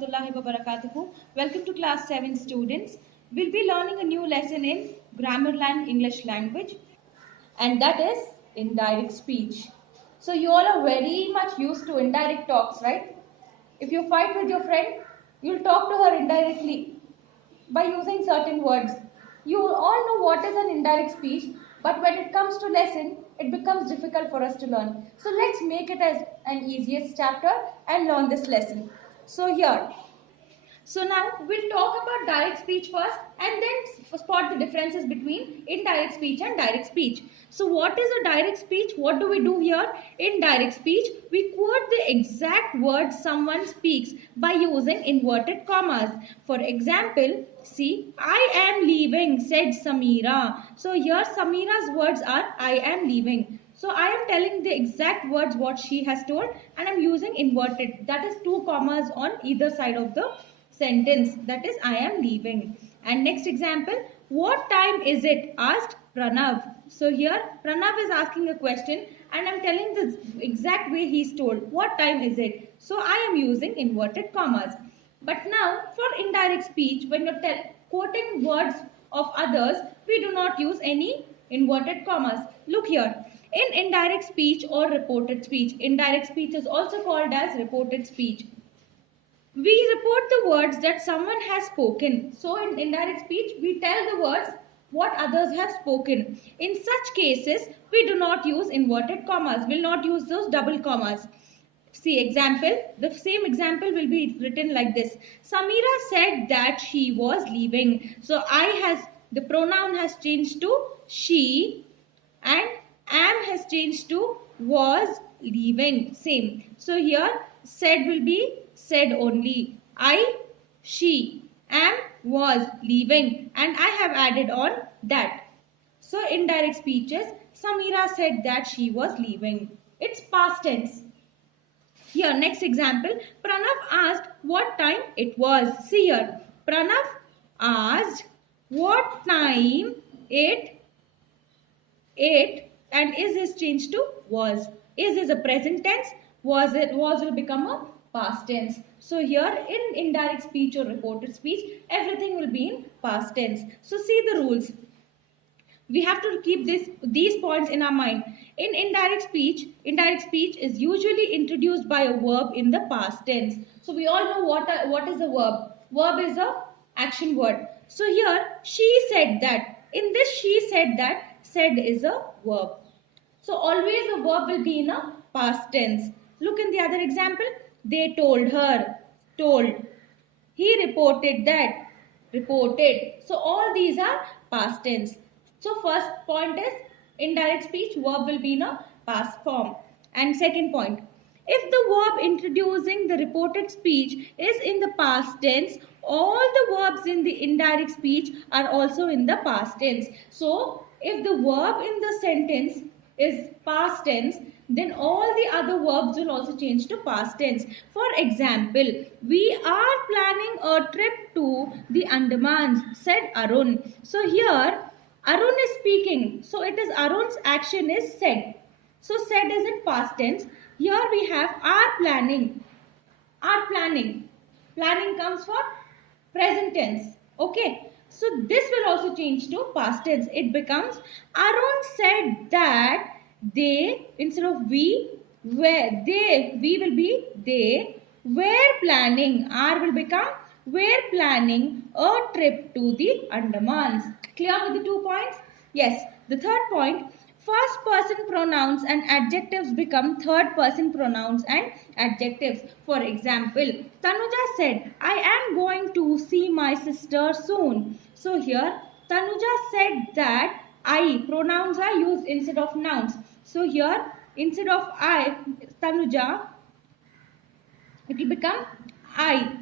warahmatullahi wabarakatuh. Welcome to class 7 students. We'll be learning a new lesson in Grammarland English language, and that is indirect speech. So you all are very much used to indirect talks, right? If you fight with your friend, you'll talk to her indirectly by using certain words. You all know what is an indirect speech, but when it comes to lesson, it becomes difficult for us to learn. So let's make it as an easiest chapter and learn this lesson. So now we'll talk about direct speech first and then spot the differences between indirect speech and direct speech. So what is a direct speech? What do we do here? In direct speech, we quote the exact words someone speaks by using inverted commas. For example, see, I am leaving, said Samira. So here Samira's words are I am leaving. So I am telling the exact words what she has told and I am using inverted. That is two commas on either side of the sentence, that is I am leaving. And next example, what time is it, asked Pranav. So here Pranav is asking a question and I'm telling the exact way he's told, what time is it. So I am using inverted commas. But now for indirect speech, when you're quoting words of others, we do not use any inverted commas. Look here, in indirect speech or reported speech, indirect speech is also called as reported speech. We report the words that someone has spoken. So in indirect speech, we tell the words what others have spoken. In such cases, we do not use inverted commas. We will not use those double commas. See example, the same example will be written like this. Samira said that she was leaving. So the pronoun has changed to she and am has changed to was leaving. Same. So here said will be said only. I, she, am, was, leaving, and I have added on that. So indirect speeches, Samira said that she was leaving. It's past tense. Here next example, Pranav asked what time it was. See here, Pranav asked what time it and is changed to was. Is a present tense, was will become a past tense. So here in indirect speech or reported speech, everything will be in past tense. So see the rules. We have to keep these points in our mind. In indirect speech is usually introduced by a verb in the past tense. So we all know what is a verb. Verb is a action word. So here she said that. In this she said that, said is a verb. So always a verb will be in a past tense. Look in the other example. They told her, told. He reported that, reported. So all these are past tense. So first point is indirect speech, verb will be in a past form. And second point, if the verb introducing the reported speech is in the past tense, all the verbs in the indirect speech are also in the past tense. So if the verb in the sentence is past tense, then all the other verbs will also change to past tense. For example, we are planning a trip to the Andamans, said Arun. So here Arun is speaking. So it is Arun's action is said. So said is in past tense. Here we have are planning. Are planning. Planning comes for present tense. Okay. So this will also change to past tense. It becomes Arun said that they, instead of we will be they were planning. Are will become were planning a trip to the Andamans. Clear with the 2 points? Yes. The third point, first person pronouns and adjectives become third person pronouns and adjectives. For example, Tanuja said, I am going to see my sister soon. So here Tanuja said that I, pronouns are used instead of nouns. So here instead of I, Tanuja, it will become I.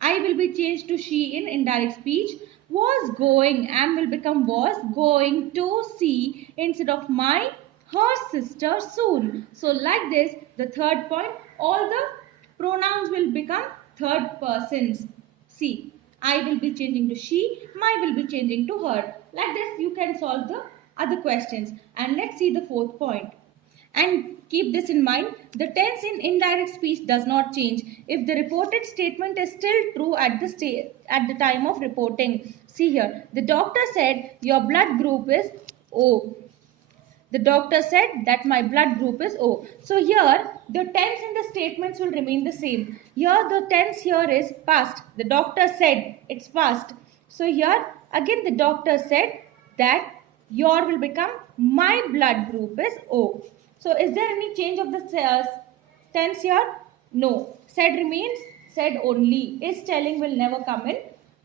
I will be changed to she in indirect speech. Was going, am will become was going to see instead of her sister soon. So like this, the third point, all the pronouns will become third persons. See, I will be changing to she, my will be changing to her. Like this, you can solve the other questions. And let's see the fourth point. And keep this in mind, the tense in indirect speech does not change if the reported statement is still true at the time of reporting. See here, the doctor said your blood group is O. The doctor said that my blood group is O. So here the tense in the statements will remain the same. Here the tense here is past. The doctor said, it's past. So here again the doctor said that your will become my blood group is O. So is there any change of the tense here? No. Said remains, said only. Is telling will never come in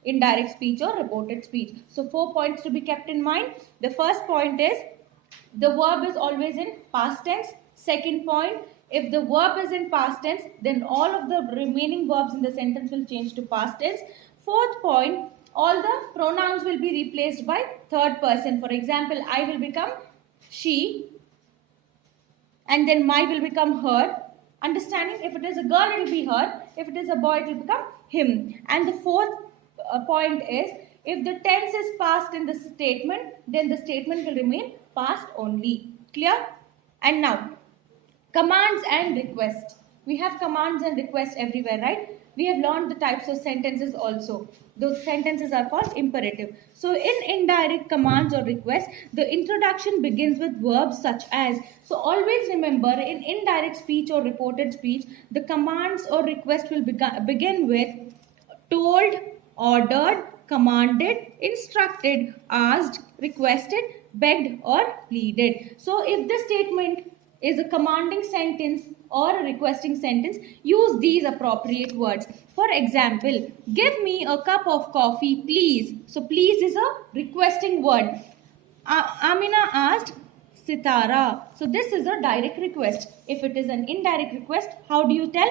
indirect speech or reported speech. So 4 points to be kept in mind. The first point is the verb is always in past tense. Second point, if the verb is in past tense, then all of the remaining verbs in the sentence will change to past tense. Fourth point, all the pronouns will be replaced by third person. For example, I will become she, and then my will become her. Understanding, if it is a girl, it will be her. If it is a boy, it will become him. And the fourth point is, if the tense is past in the statement, then the statement will remain past only. Clear? And now, commands and requests. We have commands and requests everywhere, right? We have learned the types of sentences also. Those sentences are called imperative. So in indirect commands or requests, the introduction begins with verbs such as. So always remember, in indirect speech or reported speech, the commands or request will begin with told, ordered, commanded, instructed, asked, requested, begged or pleaded. So if the statement is a commanding sentence or a requesting sentence, use these appropriate words. For example, give me a cup of coffee, please. So please is a requesting word. Amina asked Sitara. So this is a direct request. If it is an indirect request, how do you tell?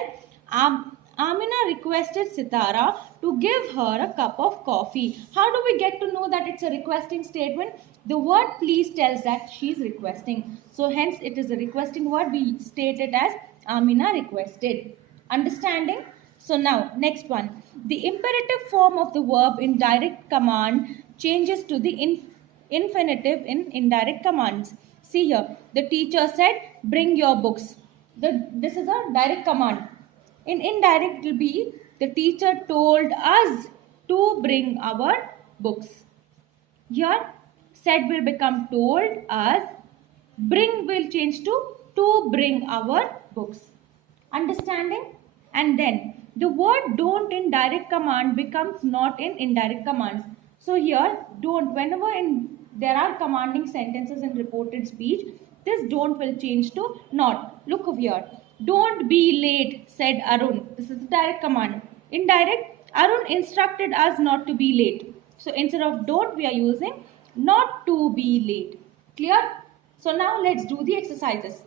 Amina requested Sitara to give her a cup of coffee. How do we get to know that it's a requesting statement? The word please tells that she is requesting. So hence it is a requesting word. We state it as Amina requested. Understanding? So now next one. The imperative form of the verb in direct command changes to the infinitive in indirect commands. See here. The teacher said bring your books. This is a direct command. In indirect, it will be the teacher told us to bring our books. Here, said will become told us. Bring will change to bring our books. Understanding? And then, the word don't in direct command becomes not in indirect commands. So here, don't, whenever there are commanding sentences in reported speech, this don't will change to not. Look over here. Don't be late, said Arun. This is a direct command. Indirect, Arun instructed us not to be late. So instead of don't, we are using not to be late. Clear? So now let's do the exercises.